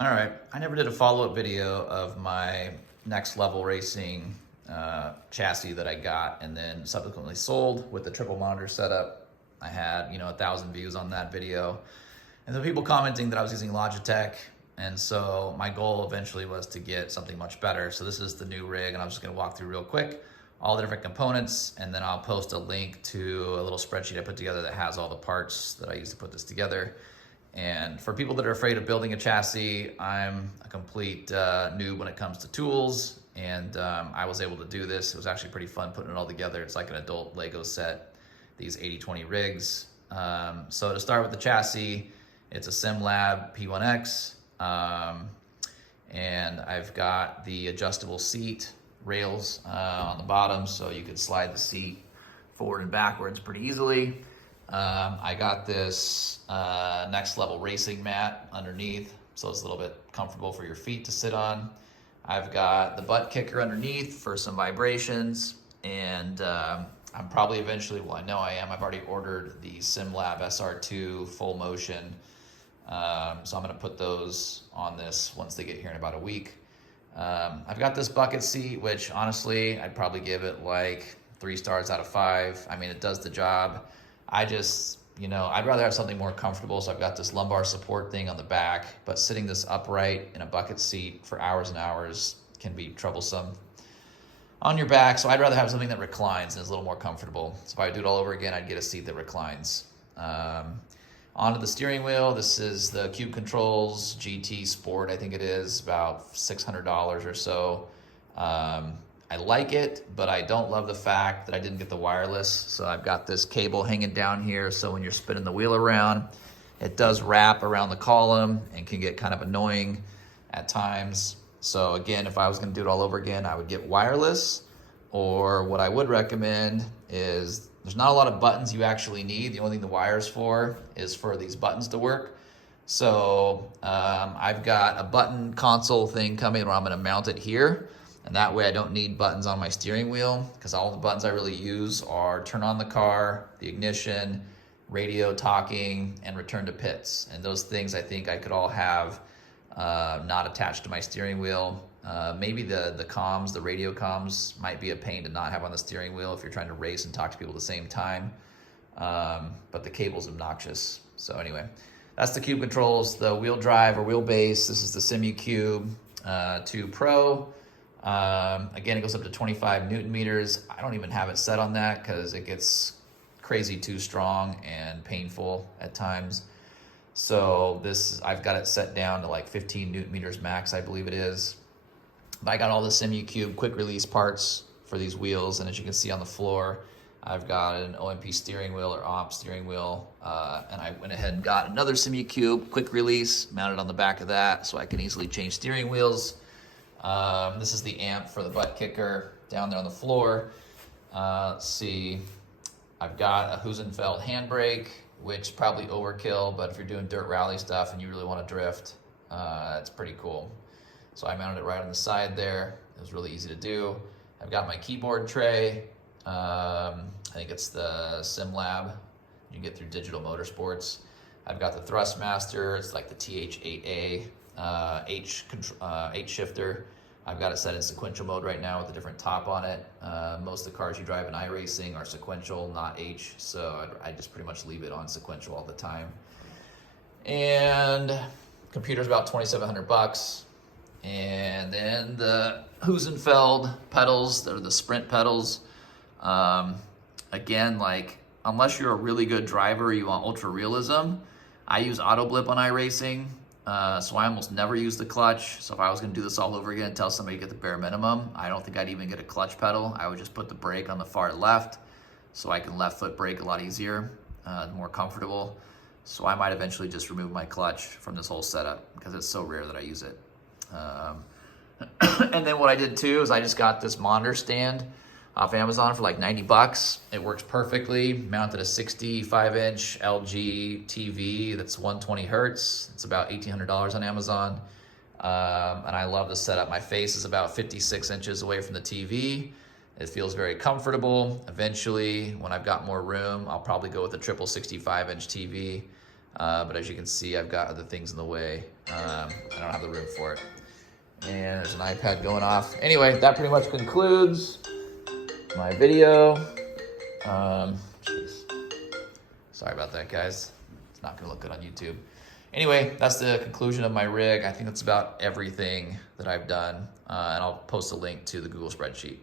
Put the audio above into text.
All right, I never did a follow-up video of my next level racing chassis that I got and then subsequently sold with the triple monitor setup. I had, 1,000 views on that video. And there were people commenting that I was using Logitech. And so my goal eventually was to get something much better. So this is the new rig, and I'm just gonna walk through real quick all the different components, and then I'll post a link to a little spreadsheet I put together that has all the parts that I used to put this together. And for people that are afraid of building a chassis, I'm a complete noob when it comes to tools, and I was able to do this. It was actually pretty fun putting it all together. It's like an adult Lego set, these 80/20 rigs. So to start with the chassis, it's a Simlab P1X, and I've got the adjustable seat rails on the bottom, so you could slide the seat forward and backwards pretty easily. I got this next level racing mat underneath, so it's a little bit comfortable for your feet to sit on. I've got the Buttkicker underneath for some vibrations, and I'm probably eventually, well, I know I am, I've already ordered the Simlab SR2 full motion, so I'm gonna put those on this once they get here in about a week. I've got this bucket seat, which honestly, I'd probably give it like 3 stars out of 5. I mean, it does the job. I just, I'd rather have something more comfortable, so I've got this lumbar support thing on the back, but sitting this upright in a bucket seat for hours and hours can be troublesome on your back, so I'd rather have something that reclines and is a little more comfortable. So if I do it all over again, I'd get a seat that reclines. Onto the steering wheel, this is the CubeControls GT Sport, I think it is, about $600 or so. I like it, but I don't love the fact that I didn't get the wireless. So I've got this cable hanging down here, so when you're spinning the wheel around, it does wrap around the column and can get kind of annoying at times. So again, if I was gonna do it all over again, I would get wireless, or what I would recommend is there's not a lot of buttons you actually need. The only thing the wire's for is for these buttons to work. So I've got a button console thing coming where I'm gonna mount it here. And that way I don't need buttons on my steering wheel, because all the buttons I really use are turn on the car, the ignition, radio talking, and return to pits. And those things I think I could all have not attached to my steering wheel. Maybe the comms, the radio comms might be a pain to not have on the steering wheel if you're trying to race and talk to people at the same time. But the cable's obnoxious. So anyway, that's the CubeControls, the wheel drive or wheelbase. This is the Simucube 2 Pro. Again, it goes up to 25 Newton meters. I don't even have it set on that because it gets crazy too strong and painful at times. So I've got it set down to like 15 Newton meters max, I believe it is. But I got all the Simucube quick release parts for these wheels, and as you can see on the floor, I've got an OMP steering wheel or OMP steering wheel, and I went ahead and got another Simucube quick release mounted on the back of that so I can easily change steering wheels. This is the amp for the Buttkicker down there on the floor. Let's see, I've got a Heusinkfeld Hand Brake, which is probably overkill, but if you're doing dirt rally stuff and you really want to drift, it's pretty cool. So I mounted it right on the side there. It was really easy to do. I've got my keyboard tray. I think it's the Simlab. You can get through Digital Motorsports. I've got the Thrustmaster. It's like the TH8A. H shifter. I've got it set in sequential mode right now with a different top on it. Most of the cars you drive in iRacing are sequential, not H, so I just pretty much leave it on sequential all the time. And computer's about $2,700. And then the Heusinkfeld pedals, they're the Sprint pedals. Again, like, unless you're a really good driver, you want ultra realism. I use auto blip on iRacing. So I almost never use the clutch. So if I was gonna do this all over again, tell somebody to get the bare minimum, I don't think I'd even get a clutch pedal. I would just put the brake on the far left so I can left foot brake a lot easier, more comfortable. So I might eventually just remove my clutch from this whole setup because it's so rare that I use it. And then what I did too is I just got this monitor stand off Amazon for like 90 bucks. It works perfectly. Mounted a 65-inch LG TV that's 120 hertz. It's about $1,800 on Amazon. And I love the setup. My face is about 56 inches away from the TV. It feels very comfortable. Eventually, when I've got more room, I'll probably go with a triple 65-inch TV. But as you can see, I've got other things in the way. I don't have the room for it. And there's an iPad going off. Anyway, that pretty much concludes my video. Jeez. Sorry about that, guys. It's not gonna look good on YouTube. Anyway, that's the conclusion of my rig. I think that's about everything that I've done. And I'll post a link to the Google spreadsheet.